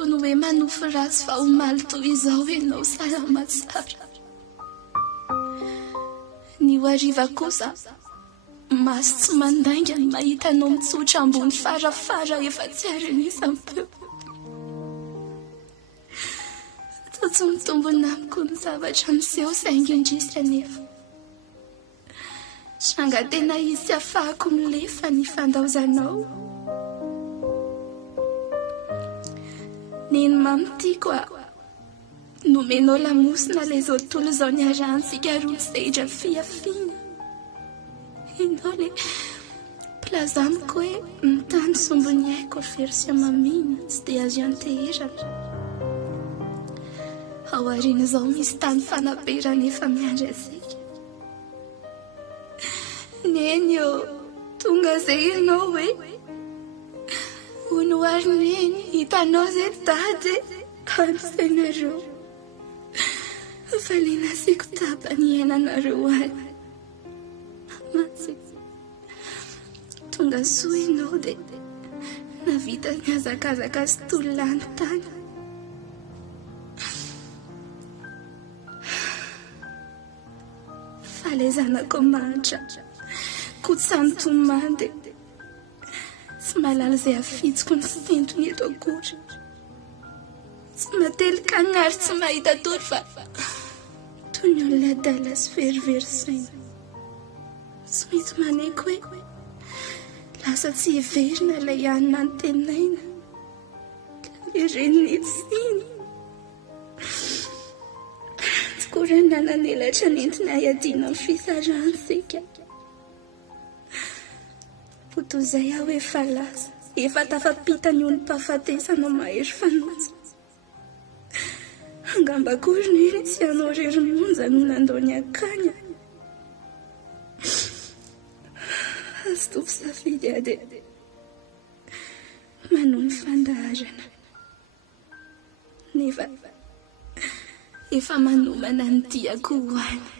toy ny hoe manofy ratsy fa omaly toy izao ianao salama tsara. Ny hariva kosa maso tsy mandainga ny mahita anao mitsotra ambony farafara efa tsy arenisam-peo. Tsy mitombona amiko ny zavatra miseho saingy indrisy anefa. Tranga tena izy afahako milefa ny fandaozanao. Neny mamitiako nomenao lamosina le zao tontolo zao ny arahantsika roa tsy sedra fiafina. Ianao le plazamiko hoe mitany sombony aiko afersy mamina tsy dia azo anteherana. Ao aoriana izao misy tany fanaperana efa miandry asika. Neny tonga izay ianao hoe honoary neny hitanao izay dady amin'izanareo. Fa le nasiako tapany iainanareo any. Masika tonga soa ianao dia navita ny hazakazaka sy tolony tany. Falezanako mantra kotsany tomande tsy malala izay afitsiko ny sentony eto akory. Tsy matelika anary tsy mahita tory fa toy ny olona dala sy verivery-saina. Tsy mety manaiky hoe lasa tsy hiverina ilay anina antenaina le renitsiny. Tsy korana nanelatra nentina hiadiana amin'ny fisarahansika. Toy izay aho efa lasa efa tafapita ny olo-pahafatesana mahery fanoja. Angamba akory ny resy anao rery monja no nandao ny akanya. Azo tompy safidy ade manao ny fandaharana nefa efa manomana ny diako ho any.